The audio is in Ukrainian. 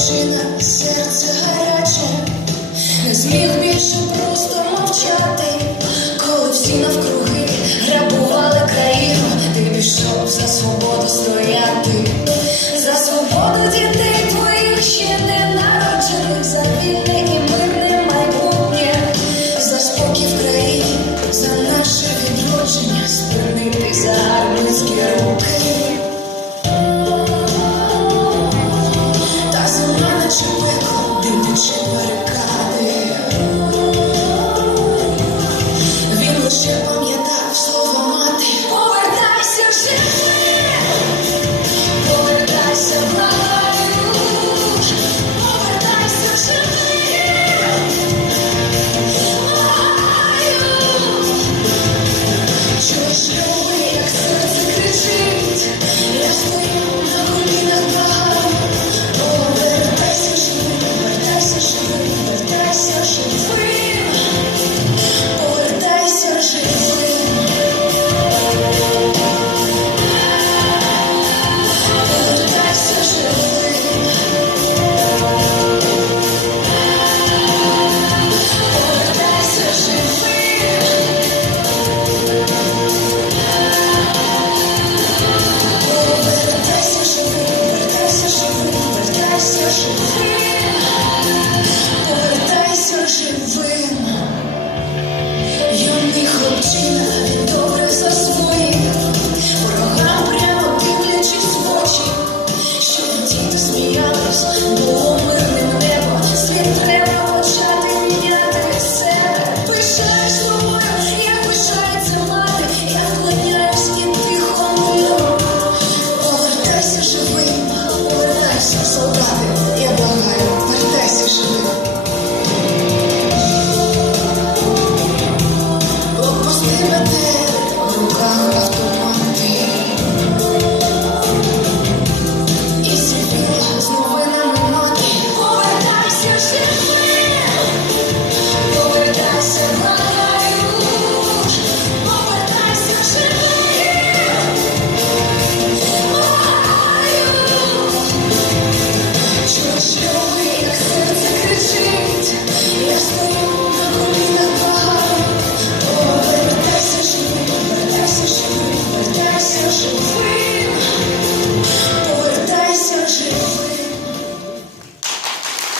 Жіна, серце гаряче, зміг більше просто мовчати, коли всі навкруги грабували країну, ти пішов за свободу стояти, за свободу дітей твоїх ще не народжених за вільне і мирне майбутнє, за спокій країні, за наше відродження спинити, за руки. Бо умир небо, слід треба влучати міняти в себе Пишаєш як пишаю царь, я вклоняюсь кін тихом в нього Повертайся живим, повертайся солдати.